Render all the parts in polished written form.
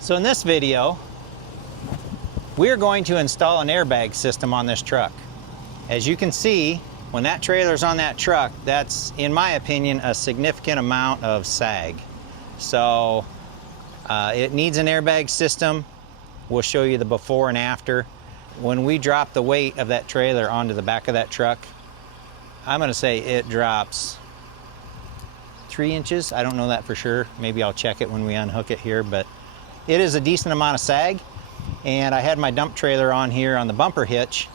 So in this video, we're going to install an airbag system on this truck. As you can see, when that trailer's on that truck, that's, in my opinion, a significant amount of sag. So it needs an airbag system. We'll show you the before and after. When we drop the weight of that trailer onto the back of that truck, I'm gonna say it drops 3 inches. I don't know that for sure. Maybe I'll check it when we unhook it here, but it is a decent amount of sag. And I had my dump trailer on here on the bumper hitch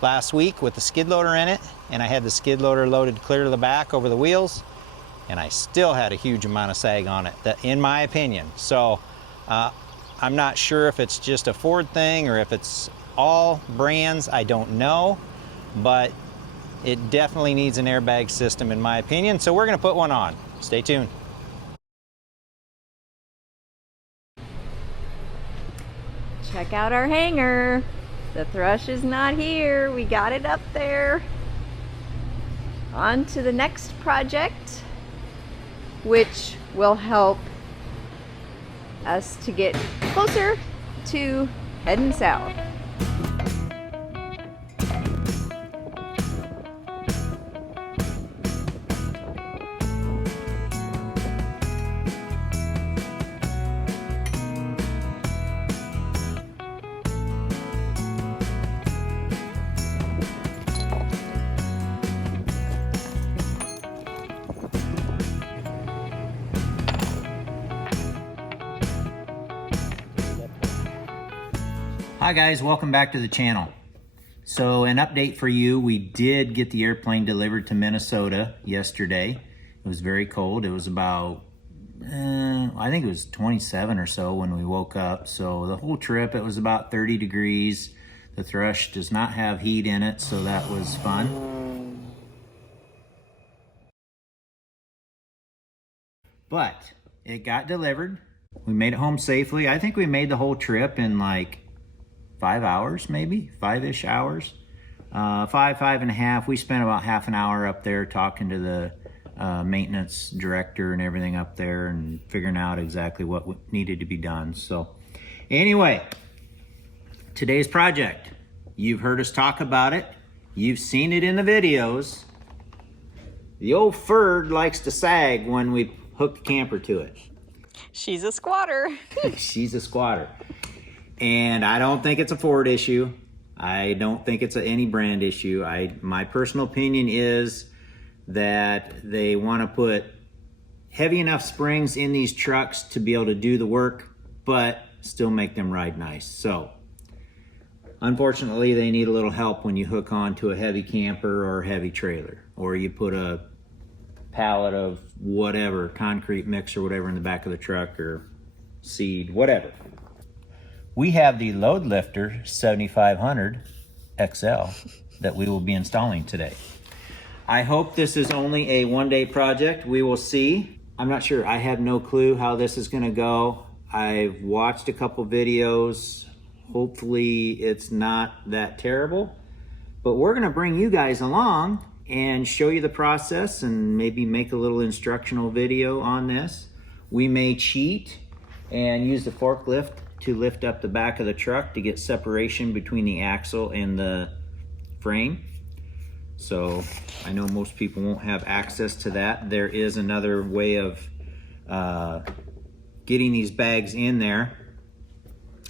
last week with the skid loader in it, and I had the skid loader loaded clear to the back over the wheels, and I still had a huge amount of sag on it, in my opinion. So I'm not sure if it's just a Ford thing or if it's all brands, I don't know, but it definitely needs an airbag system in my opinion, so we're gonna put one on. Stay tuned. Check out our hanger. The thrush is not here. We got it up there. On to the next project, which will help us to get closer to heading south. Hi guys, welcome back to the channel. So an update for you, we did get the airplane delivered to Minnesota yesterday. It was very cold. It was about, I think it was 27 or so when we woke up. So the whole trip, it was about 30 degrees. The thrush does not have heat in it, so that was fun. But it got delivered. We made it home safely. I think we made the whole trip in like 5 hours, maybe 5-ish hours, five and a half. We spent about half an hour up there talking to the maintenance director and everything up there and figuring out exactly what needed to be done. So anyway, today's project, you've heard us talk about it. You've seen it in the videos. The old Ford likes to sag when we hook the camper to it. She's a squatter. She's a squatter. And I don't think it's a Ford issue. I don't think it's any brand issue. My personal opinion is that they want to put heavy enough springs in these trucks to be able to do the work, but still make them ride nice. So, unfortunately, they need a little help when you hook on to a heavy camper or a heavy trailer, or you put a pallet of whatever, concrete mix or whatever in the back of the truck, or seed, whatever. We have the LoadLifter 7500 XL that we will be installing today. I hope this is only a one-day project. We will see. I'm not sure. I have no clue how this is going to go. I've watched a couple videos. Hopefully it's not that terrible. But we're going to bring you guys along and show you the process and maybe make a little instructional video on this. We may cheat and use the forklift to lift up the back of the truck to get separation between the axle and the frame. So I know most people won't have access to that. There is another way of getting these bags in there.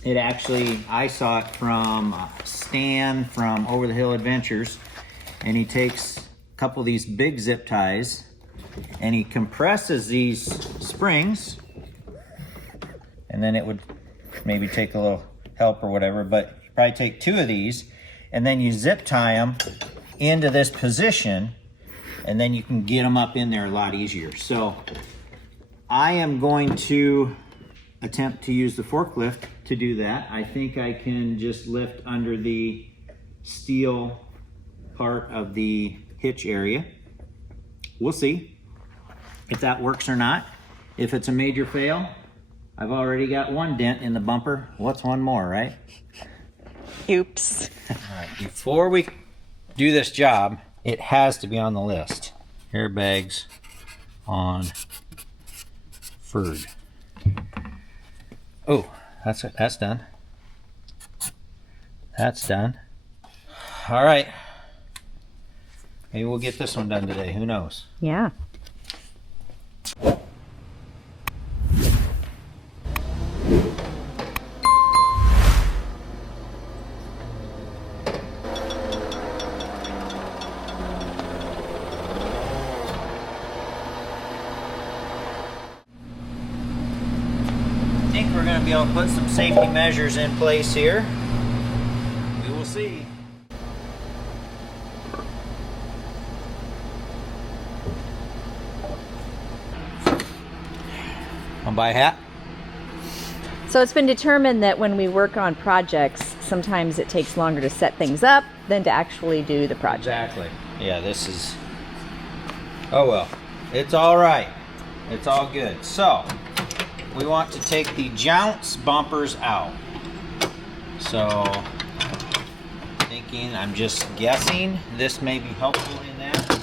It actually, I saw it from Stan from Over the Hill Adventures, and he takes a couple of these big zip ties and he compresses these springs, and then it would maybe take a little help or whatever, but you probably take 2 of these and then you zip tie them into this position, and then you can get them up in there a lot easier. So I am going to attempt to use the forklift to do that. I think I can just lift under the steel part of the hitch area. We'll see if that works or not. If it's a major fail, I've already got one dent in the bumper. What's one more, right? Oops. All right, before we do this job, it has to be on the list. Airbags on Ford. Oh, That's done. That's done. All right. Maybe we'll get this one done today. Who knows? Yeah. I think we're going to be able to put some safety measures in place here. We will see. I'll buy a hat. So it's been determined that when we work on projects, sometimes it takes longer to set things up than to actually do the project. Exactly. Yeah, this is... Oh well. It's all right. It's all good. So, we want to take the jounce bumpers out. So, thinking, I'm just guessing, this may be helpful in that.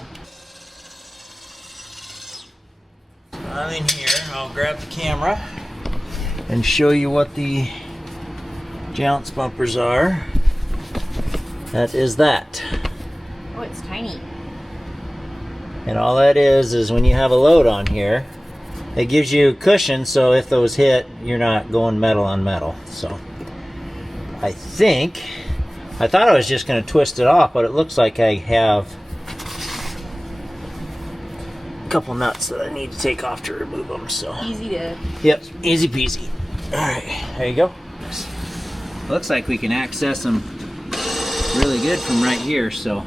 I'm in here. I'll grab the camera and show you what the jounce bumpers are. That is that. Oh, it's tiny. And all that is when you have a load on here, it gives you cushion, so if those hit, you're not going metal on metal. So I thought I was just going to twist it off, but it looks like I have a couple nuts that I need to take off to remove them. So Easy to... Yep, easy peasy. All right, there you go. Looks like we can access them really good from right here, so.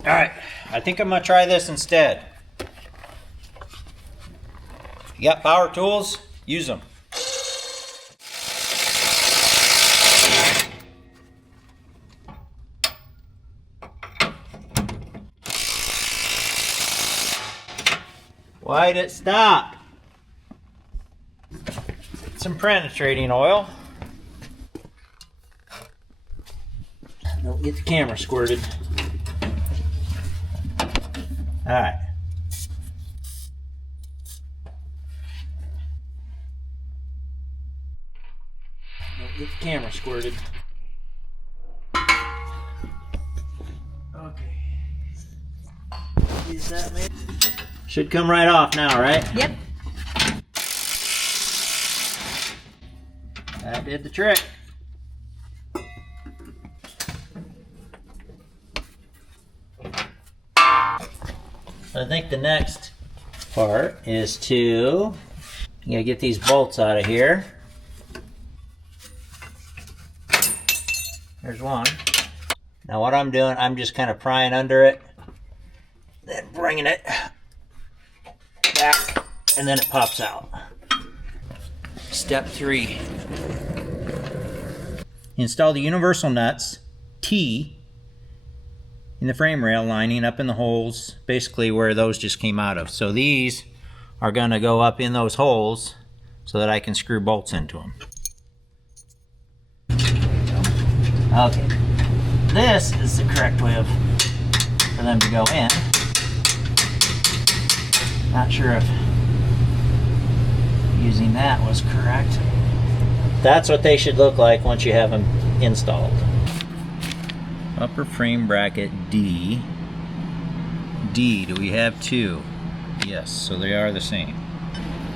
All right, I think I'm gonna try this instead. You got power tools? Use them. Why'd it stop? Some penetrating oil. Don't get the camera squirted. All right. Don't get the camera squirted. Okay. Is that maybe? Should come right off now, right? Yep. That did the trick. I think the next part is to, you gotta get these bolts out of here. There's one. Now what I'm doing, I'm just kind of prying under it, then bringing it back, and then it pops out. Step 3. Install the universal nuts, T, in the frame rail lining up in the holes, basically where those just came out of. So these are going to go up in those holes so that I can screw bolts into them. Okay, this is the correct way for them to go in. Not sure if using that was correct. That's what they should look like once you have them installed. Upper frame bracket D. D, do we have 2? Yes, so they are the same.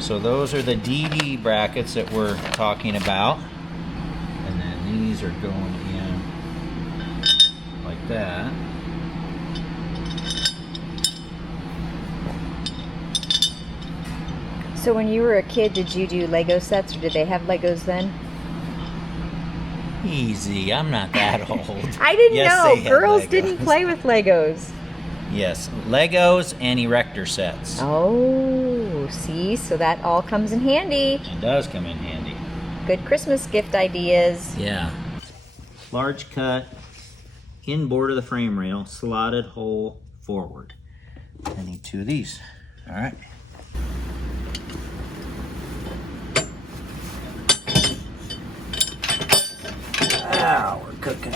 So those are the DD brackets that we're talking about. And then these are going in like that. So when you were a kid, did you do Lego sets, or did they have Legos then? Easy, I'm not that old. I didn't Yes, know. they had Girls Legos. didn't play with Legos. Yes, Legos and erector sets. Oh, see? So that all comes in handy. It does come in handy. Good Christmas gift ideas. Yeah. Large cut, inboard of the frame rail, slotted hole forward. I need 2 of these. All right. Wow, we're cooking.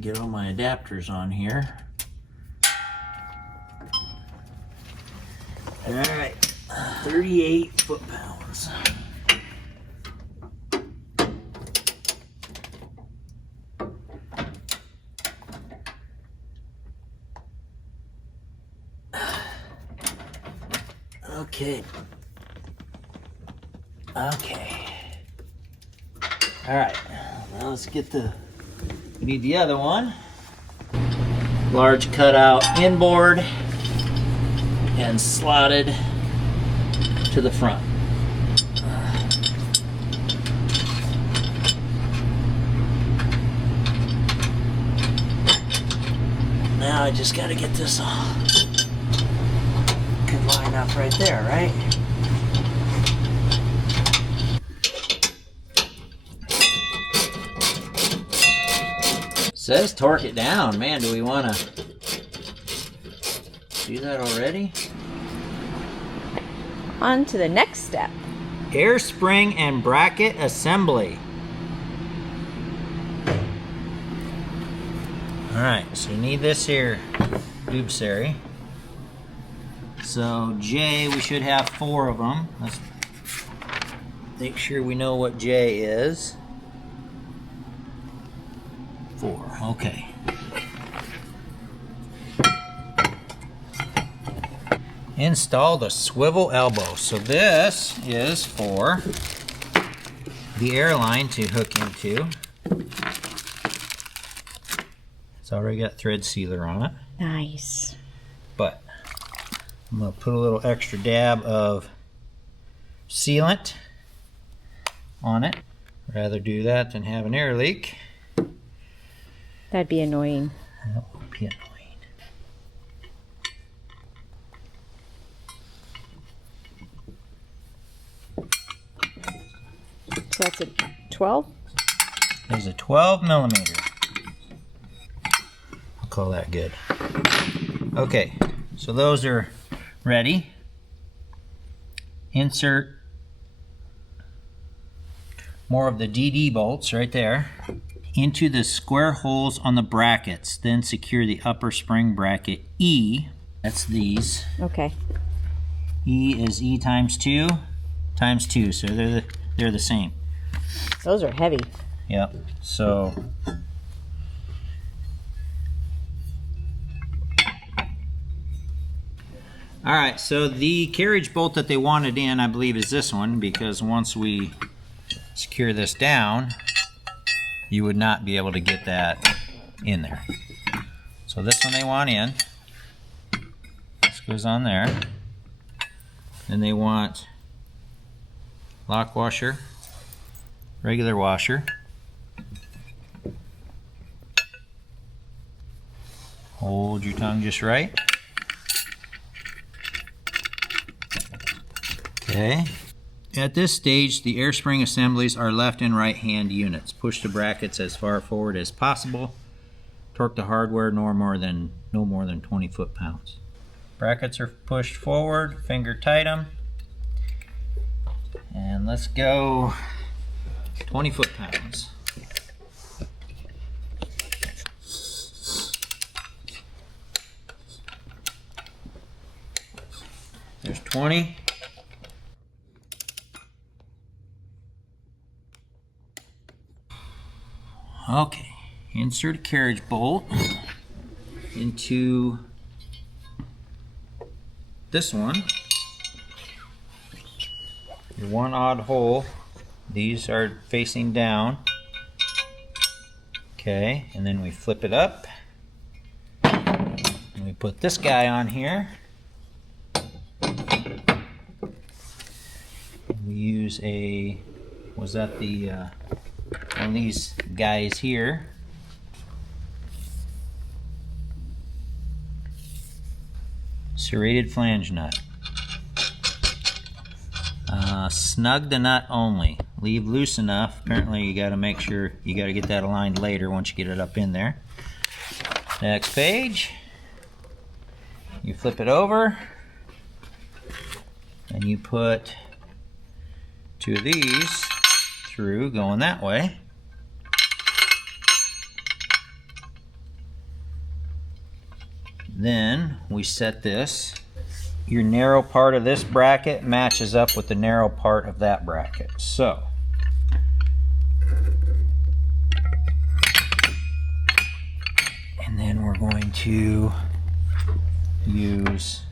get all my adapters on here. All right, 38 foot-pounds. Okay. Okay. All right, now let's get we need the other one. Large cutout inboard and slotted to the front. Now I just gotta get this all could line up right there, right? Says torque it down. Man, do we want to do that already? On to the next step. Air spring and bracket assembly. Alright, so you need this here dubsary. So J, we should have 4 of them. Let's make sure we know what J is. 4, okay. Install the swivel elbow. So this is for the airline to hook into. It's already got thread sealer on it. Nice. But I'm going to put a little extra dab of sealant on it. Rather do that than have an air leak. That'd be annoying. That would be annoying. So that's a 12? There's a 12 millimeter. I'll call that good. Okay, so those are ready. Insert more of the DD bolts right there into the square holes on the brackets. Then secure the upper spring bracket E. That's these. Okay. E is E times 2 times 2, so they're the same. Those are heavy. Yep. So all right, so the carriage bolt that they wanted in, I believe, is this one, because once we secure this down, you would not be able to get that in there. So this one they want in. This goes on there. Then they want lock washer, regular washer, hold your tongue just right. Okay. At this stage, the air spring assemblies are left and right hand units. Push the brackets as far forward as possible. Torque the hardware no more than 20 foot-pounds. Brackets are pushed forward, finger tight them. And let's go 20 foot-pounds. There's 20. Okay, insert a carriage bolt into this one. Your one odd hole. These are facing down. Okay, and then we flip it up. And we put this guy on here. We use was that the one of these guys here. Serrated flange nut. Snug the nut only. Leave loose enough. Apparently you got to make sure you got to get that aligned later once you get it up in there. Next page. You flip it over and you put 2 of these through going that way. Then we set this. Your narrow part of this bracket matches up with the narrow part of that bracket. So and then we're going to use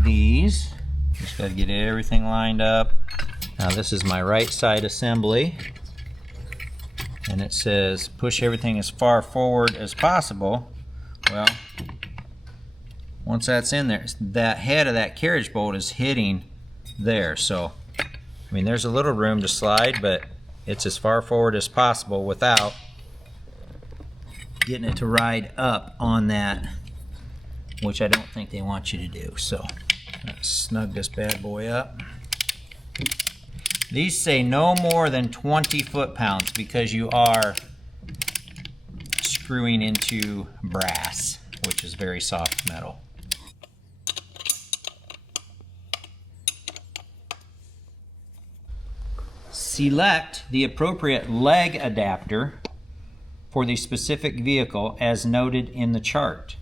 these. Just got to get everything lined up. Now this is my right side assembly, and it says push everything as far forward as possible. Well, once that's in there, that head of that carriage bolt is hitting there. So, I mean, there's a little room to slide, but it's as far forward as possible without getting it to ride up on that, which I don't think they want you to do. So, let's snug this bad boy up. These say no more than 20 foot-pounds because you are screwing into brass, which is very soft metal. Select the appropriate leg adapter for the specific vehicle as noted in the chart.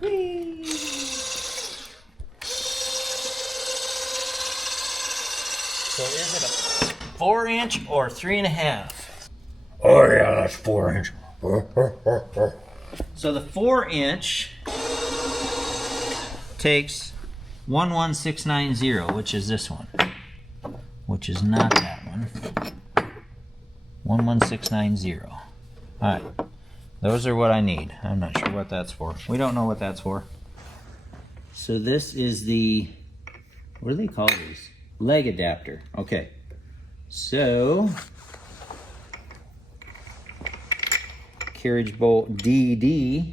Whee! So is it a 4-inch or 3.5? Oh yeah, that's 4-inch. So the 4-inch takes 11690, which is this one, which is not that one. 11690. All right, those are what I need. I'm not sure what that's for. We don't know what that's for. So this is the, what do they call these? Leg adapter. Okay, so carriage bolt DD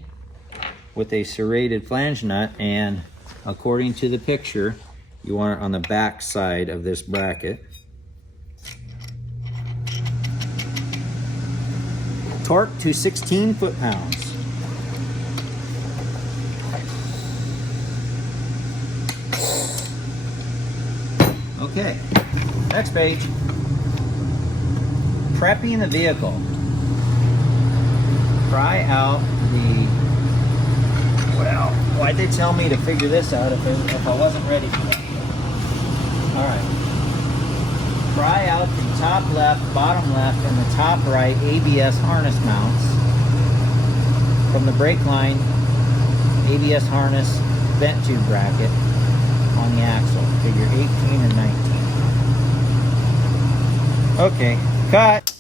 with a serrated flange nut, and according to the picture, you want it on the back side of this bracket. Torque to 16 foot-pounds. Okay, next page. Prepping the vehicle. Pry out the, well, why'd they tell me to figure this out if I wasn't ready for that? Alright. Pry out the top left, bottom left, and the top right ABS harness mounts from the brake line ABS harness vent tube bracket on the axle, figure 18 and 19. Okay, cut.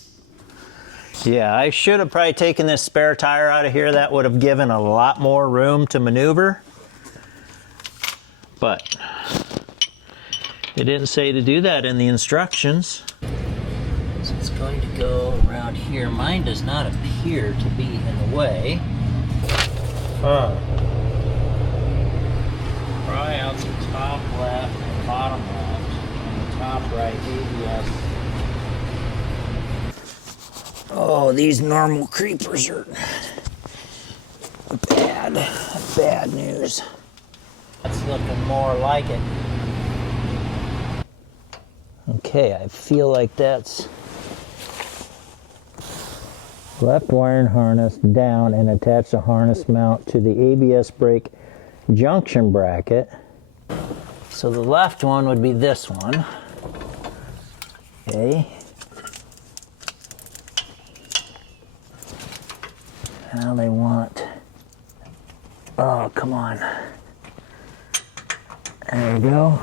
Yeah, I should have probably taken this spare tire out of here. That would have given a lot more room to maneuver. But they didn't say to do that in the instructions. So it's going to go around here. Mine does not appear to be in the way. Pry out the top left and bottom left and the top right ABS. Oh, these normal creepers are bad news. That's looking more like it. Okay, I feel like that's left wiring harness down and attach the harness mount to the ABS brake junction bracket. So the left one would be this one. Okay. Now they want, oh, come on. There we go.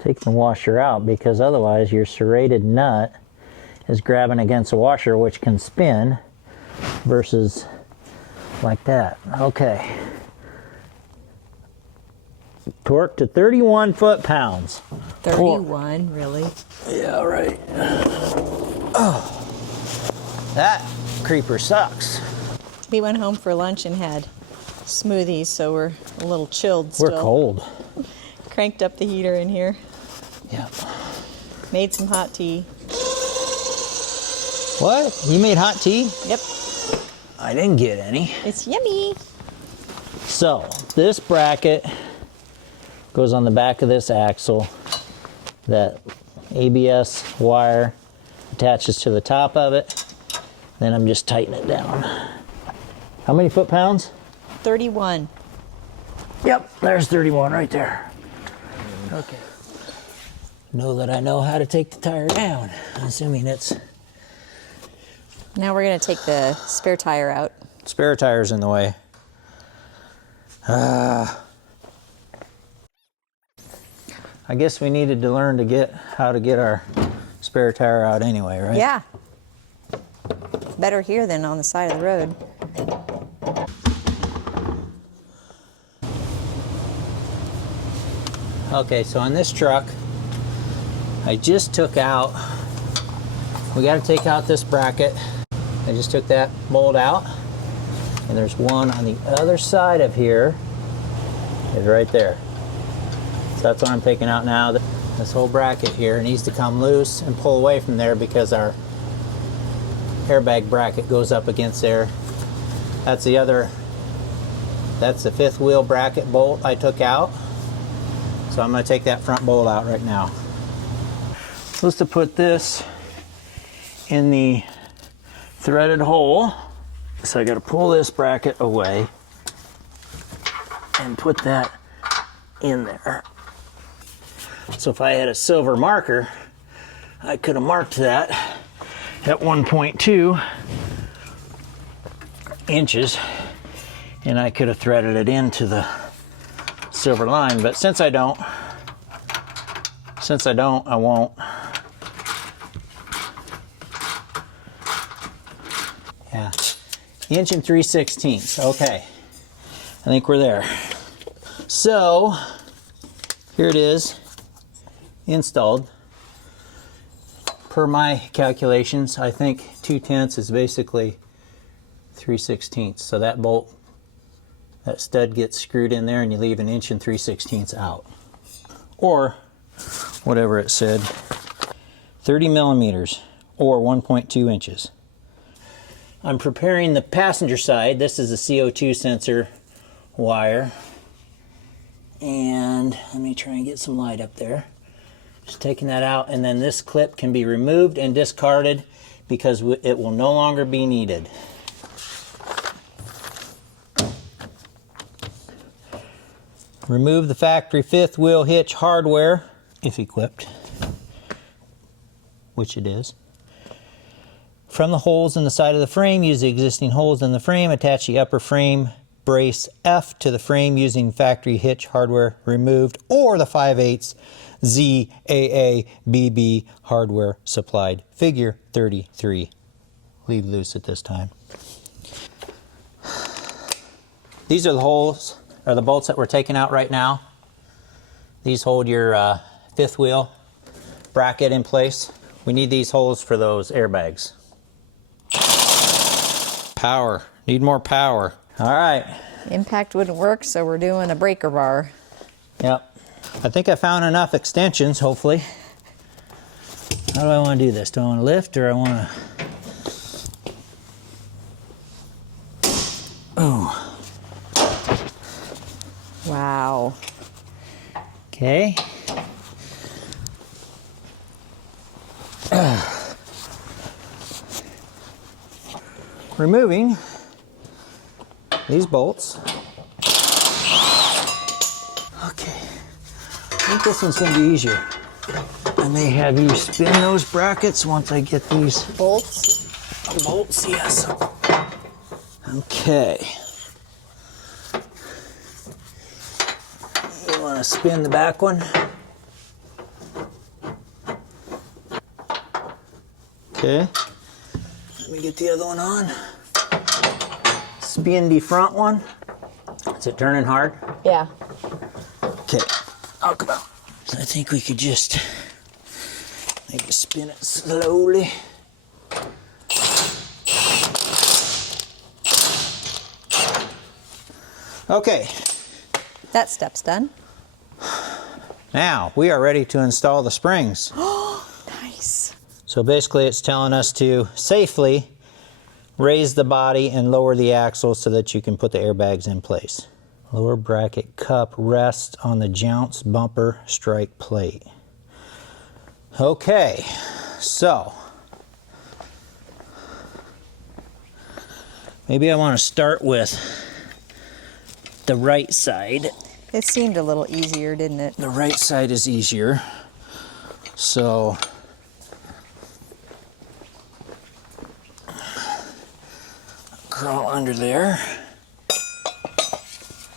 Take the washer out, because otherwise your serrated nut is grabbing against the washer, which can spin versus like that. Okay. Torque to 31 foot-pounds. 31, really? Yeah, right. Oh, that creeper sucks. We went home for lunch and had smoothies, so we're a little chilled still. We're cold. Cranked up the heater in here. Yep. Made some hot tea. What? You made hot tea? Yep. I didn't get any. It's yummy. So, this bracket goes on the back of this axle. That ABS wire attaches to the top of it. Then I'm just tightening it down. How many foot-pounds? 31. Yep, there's 31 right there. Okay. Know that I know how to take the tire down, assuming it's... Now we're going to take the spare tire out. Spare tire's in the way. I guess we needed to learn how to get our spare tire out anyway, right? Yeah. Better here than on the side of the road. Okay, so on this truck, I just took out, we got to take out this bracket. I just took that bolt out, and there's one on the other side of here. It's right there. So that's what I'm taking out now. This whole bracket here needs to come loose and pull away from there because our airbag bracket goes up against there. That's the fifth wheel bracket bolt I took out. So I'm going to take that front bolt out right now. Supposed to put this in the threaded hole. So I got to pull this bracket away and put that in there. So if I had a silver marker, I could have marked that at 1.2 inches and I could have threaded it into the silver line, but since I don't, I won't. Yeah, 1 3/16 inches. Okay, I think we're there. So here it is, installed. Per my calculations, I think 2/10 is basically 3/16. So that bolt, that stud gets screwed in there and you leave 1 3/16 inches out. Or whatever it said, 30 millimeters or 1.2 inches. I'm preparing the passenger side. This is a CO2 sensor wire. And let me try and get some light up there. Just taking that out, and then this clip can be removed and discarded because it will no longer be needed. Remove the factory fifth wheel hitch hardware, if equipped, which it is. From the holes in the side of the frame, use the existing holes in the frame. Attach the upper frame brace F to the frame using factory hitch hardware removed or the 5/8 ZAABB hardware supplied. Figure 33. Leave loose at this time. These are the holes, or the bolts that we're taking out right now. These hold your fifth wheel bracket in place. We need these holes for those airbags. Power. Need more power. All right. Impact wouldn't work, so we're doing a breaker bar. Yep. I think I found enough extensions, hopefully. How do I want to do this? Do I want to lift or I want to... Oh. Wow. Okay. Removing these bolts. Okay. I think this one's going to be easier. I may have you spin those brackets once I get these Bolts? bolts, yes. Okay. You want to spin the back one? Okay. Let me get the other one on. Spin the front one. Is it turning hard? Yeah. Okay. Oh, come on. So I think we could just maybe spin it slowly. Okay. That step's done. Now we are ready to install the springs. Nice. So basically it's telling us to safely raise the body and lower the axle so that you can put the airbags in place. Lower bracket cup rests on the jounce bumper strike plate. Okay, so maybe I want to start with the right side. It seemed a little easier, didn't it? The right side is easier. So crawl under there.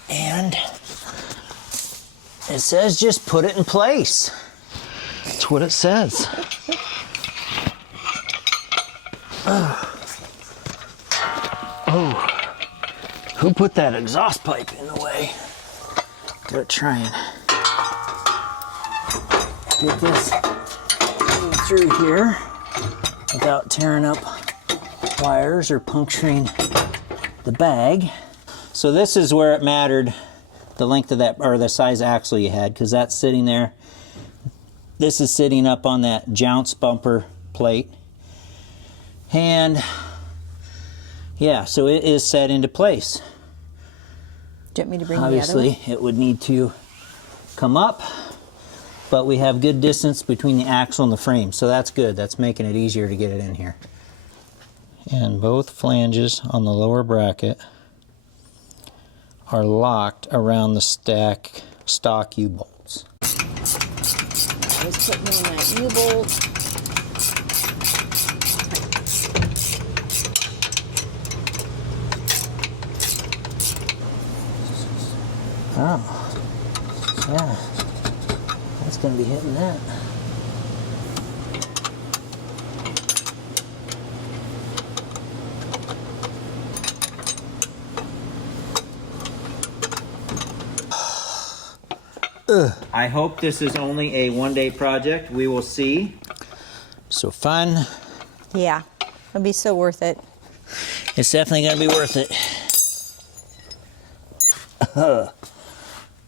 And it says just put it in place. That's what it says. Oh, who put that exhaust pipe in the way? Gotta try and get this through here without tearing up wires or puncturing the bag. So this is where it mattered, the length of that, or the size axle you had, because that's sitting there. This is sitting up on that jounce bumper plate. And yeah, so it is set into place. Do you want me to bring Obviously, the other one? it would need to come up, but we have good distance between the axle and the frame, so that's good. That's making it easier to get it in here. And both flanges on the lower bracket are locked around the stock U-bolts. I was putting on that U-bolt. Oh, yeah, that's going to be hitting that. I hope this is only a one-day project. We will see. So fun. Yeah, it'll be so worth it. It's definitely going to be worth it.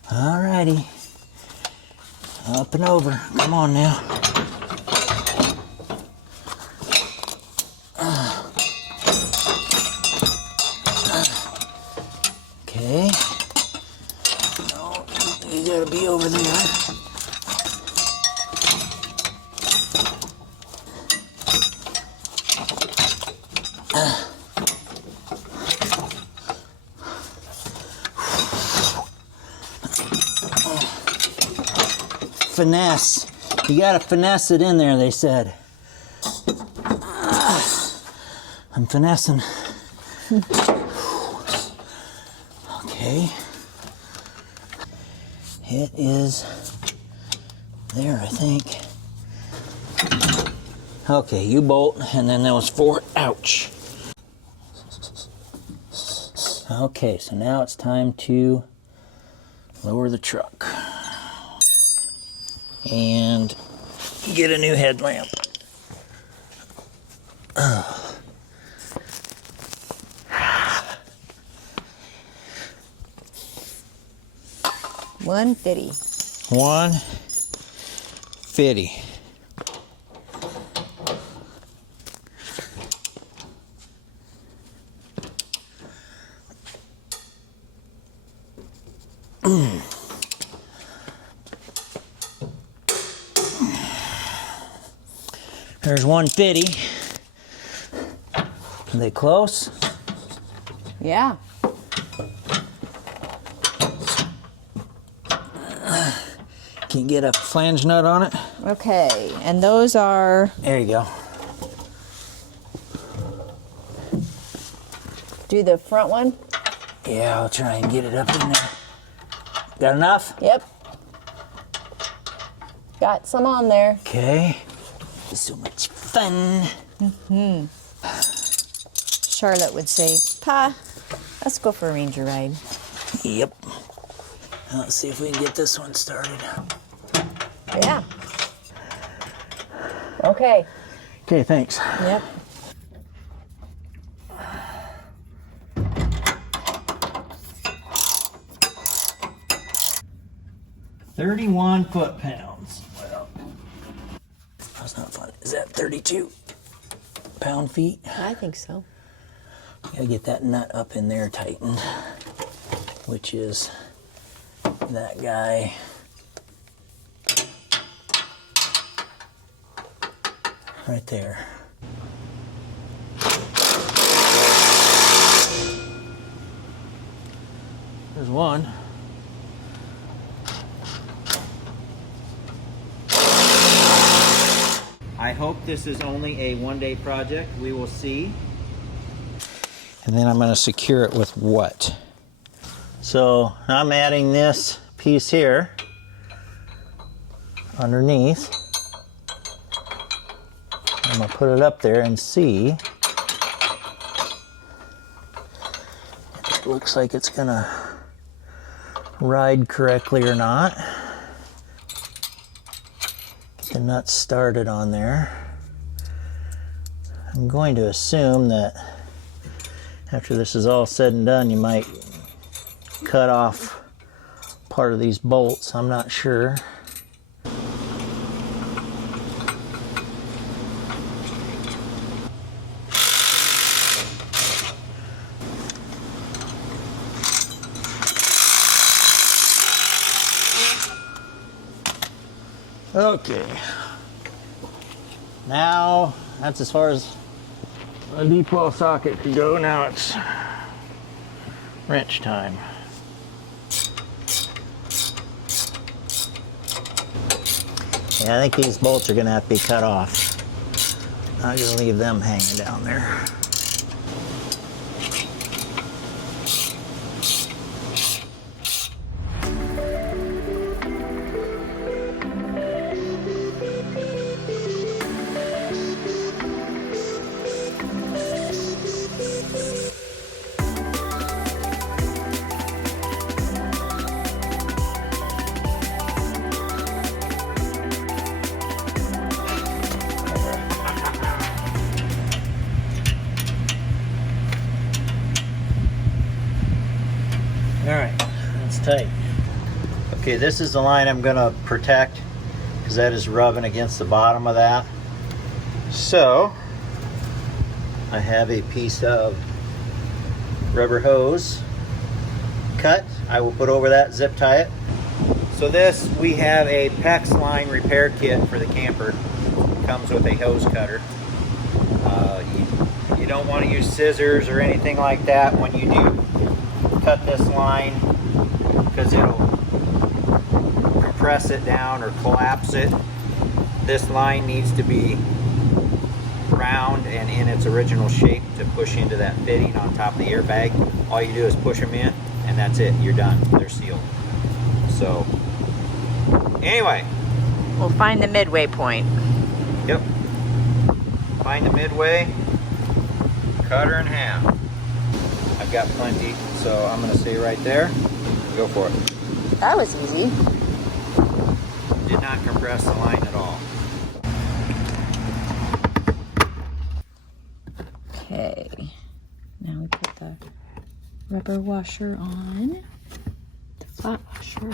Alrighty. Up and over. Come on now. Okay. No, you gotta be over there. Finesse. You gotta finesse it in there, they said. I'm finessing. Okay. It is there, I think. Okay, U-bolt, and then those four. Ouch. Okay, so now it's time to lower the truck and get a new headlamp. $150. $150. There's 150. Are they close? Yeah. Can you get a flange nut on it? Okay, and those are... There you go. Do the front one? Yeah, I'll try and get it up in there. Got enough? Yep. Got some on there. Okay. So much fun. Charlotte would say, Pa, let's go for a ranger ride. Yep. Now let's see if we can get this one started. Yeah. Okay. Okay, thanks. Yep. $31 foot-pounds. Well, that's not fun. Is that 32 pound-feet? I think so. Gotta get that nut up in there tightened. which is that guy. Right there. There's one. I hope this is only a one-day project. We will see. And then I'm going to secure it with what? So I'm adding this piece here underneath. I'm going to put it up there and see. It looks like it's going to ride correctly or not. Get the nuts started on there. I'm going to assume that after this is all said and done, you might cut off part of these bolts. I'm not sure. Okay, now that's as far as a deep well socket could go. Now it's wrench time. Yeah, I think these bolts are going to have to be cut off. I'm going to leave them hanging down there. Alright, that's tight. Okay, this is the line I'm going to protect because that is rubbing against the bottom of that. So, I have a piece of rubber hose cut. I will put over that, zip tie it. So this, we have a PEX line repair kit for the camper. It comes with a hose cutter. You don't want to use scissors or anything like that when you do cut this line, because it'll compress it down or collapse it. This line needs to be round and in its original shape to push into that fitting on top of the airbag. All you do is push them in and that's it, you're done, they're sealed. So anyway, We'll find the midway point. yep, find the midway, cut her in half. I've got plenty, so I'm going to stay right there. Go for it. That was easy. Did not compress the line at all. Okay. Now we put the rubber washer on. The flat washer.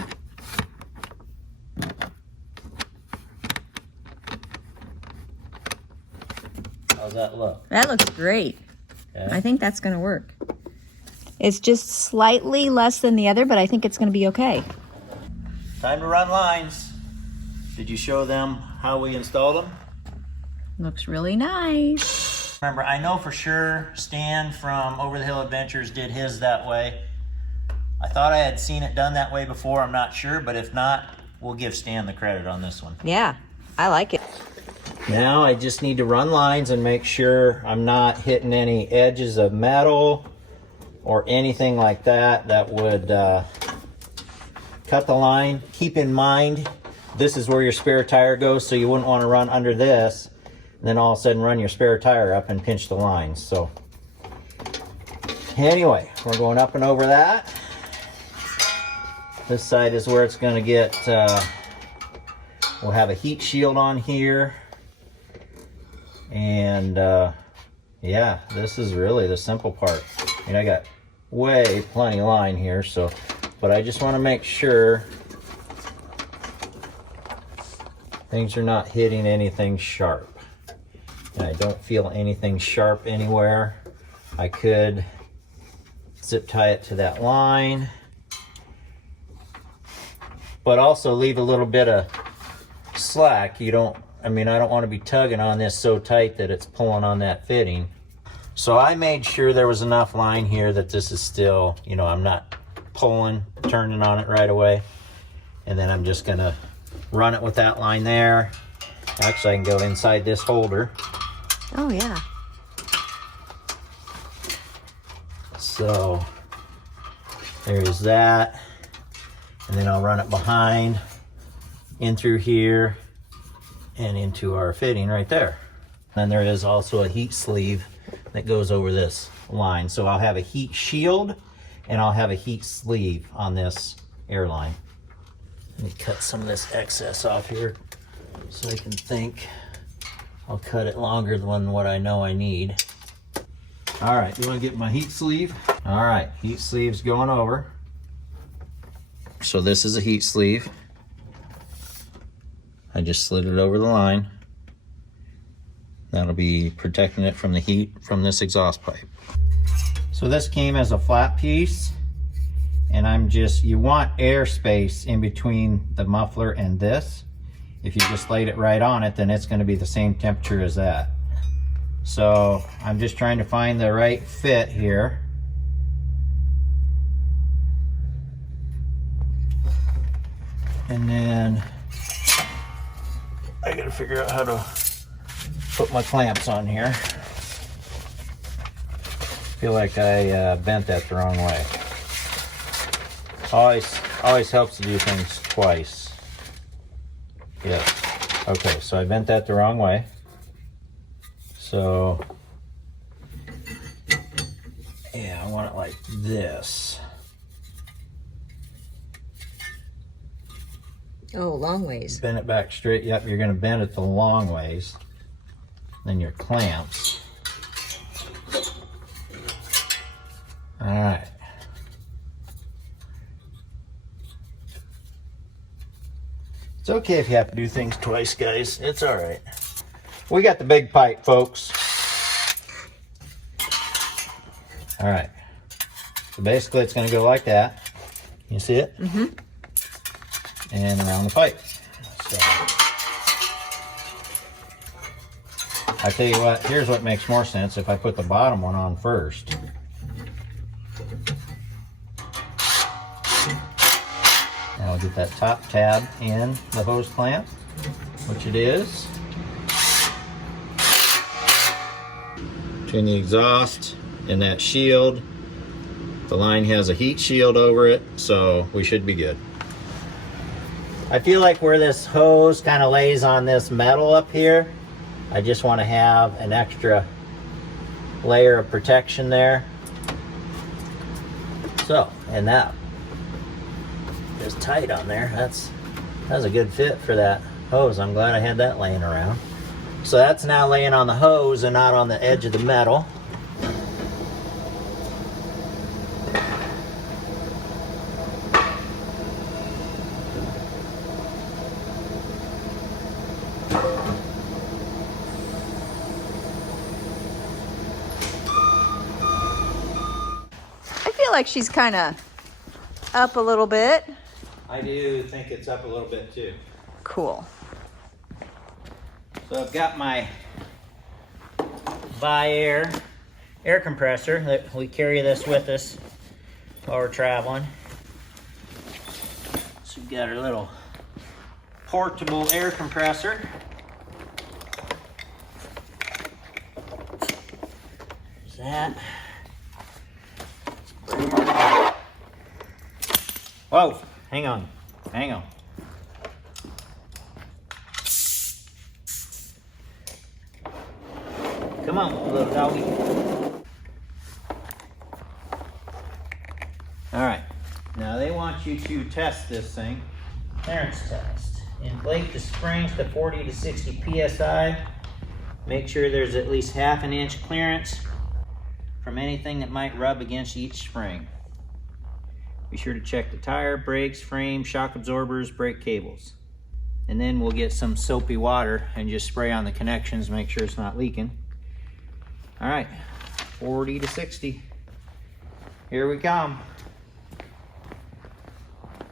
How's that look? That looks great. Okay. I think that's going to work. It's just slightly less than the other, but I think it's going to be okay. Time to run lines. Did you show them how we installed them? Looks really nice. Remember, I know for sure Stan from Over the Hill Adventures did his that way. I thought I had seen it done that way before. I'm not sure, but if not, we'll give Stan the credit on this one. Yeah, I like it. Now I just need to run lines and make sure I'm not hitting any edges of metal or anything like that that would cut the line. Keep in mind, this is where your spare tire goes, so you wouldn't want to run under this and then all of a sudden run your spare tire up and pinch the lines. So anyway, we're going up and over that. This side is where it's going to get, we'll have a heat shield on here. And yeah, this is really the simple part. I mean, I got way plenty line here, so, but I just want to make sure things are not hitting anything sharp. And I don't feel anything sharp anywhere. I could zip tie it to that line but also leave a little bit of slack. I don't want to be tugging on this so tight that it's pulling on that fitting. So I made sure there was enough line here that this is still, I'm not turning on it right away. And then I'm just gonna run it with that line there. Actually, I can go inside this holder. Oh yeah. So there's that. And then I'll run it behind, in through here, and into our fitting right there. Then there is also a heat sleeve that goes over this line. So I'll have a heat shield and I'll have a heat sleeve on this airline. Let me cut some of this excess off here so I can think. I'll cut it longer than what I know I need. All right, you want to get my heat sleeve? All right, heat sleeve's going over. So this is a heat sleeve. I just slid it over the line. That'll be protecting it from the heat from this exhaust pipe. So this came as a flat piece, and you want airspace in between the muffler and this. If you just laid it right on it, then it's going to be the same temperature as that. So I'm just trying to find the right fit here. And then I gotta figure out how to put my clamps on here. Feel like I bent that the wrong way. Always helps to do things twice. Yeah. Okay, so I bent that the wrong way. So yeah, I want it like this. Oh, long ways. Bend it back straight. Yep, you're going to bend it the long ways. Then your clamps. All right. It's okay if you have to do things twice, guys. It's all right. We got the big pipe, folks. All right. So basically, it's going to go like that. You see it? Mm-hmm. And around the pipe. So I tell you what, here's what makes more sense if I put the bottom one on first. Now I'll get that top tab in the hose clamp, which it is. Between the exhaust and that shield, the line has a heat shield over it, so we should be good. I feel like where this hose kind of lays on this metal up here, I just want to have an extra layer of protection there. So, and that is tight on there. That's a good fit for that hose. I'm glad I had that laying around. So that's now laying on the hose and not on the edge of the metal. Like she's kind of up a little bit. I do think it's up a little bit too. Cool. So I've got my air compressor. We carry this with us while we're traveling. So we've got our little portable air compressor. There's that. Whoa, hang on. Come on, little doggy. All right, now they want you to test this thing. Clearance test. Inflate the springs to 40 to 60 PSI. Make sure there's at least ½ inch clearance from anything that might rub against each spring. Be sure to check the tire, brakes, frame, shock absorbers, brake cables. And then we'll get some soapy water and just spray on the connections, make sure it's not leaking. All right, 40 to 60. Here we come.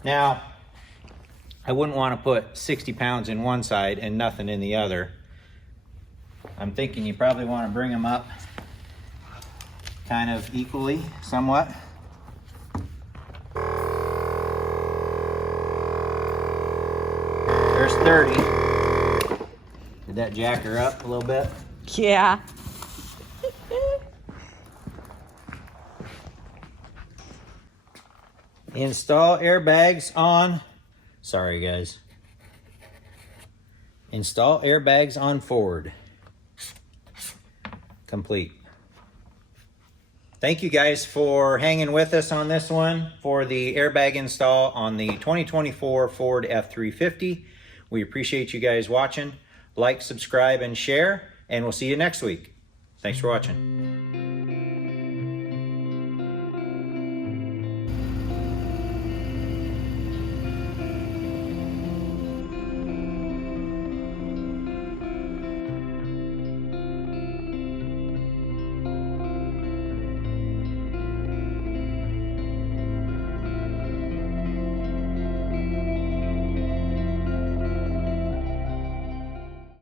Now, I wouldn't want to put 60 pounds in one side and nothing in the other. I'm thinking you probably want to bring them up kind of equally, somewhat. There's 30. Did that jack her up a little bit? Yeah. Install airbags on, sorry guys. Install airbags on Ford. Complete. Thank you guys for hanging with us on this one for the airbag install on the 2024 Ford F350. We appreciate you guys watching. Like, subscribe, and share, and we'll see you next week. Thanks for watching.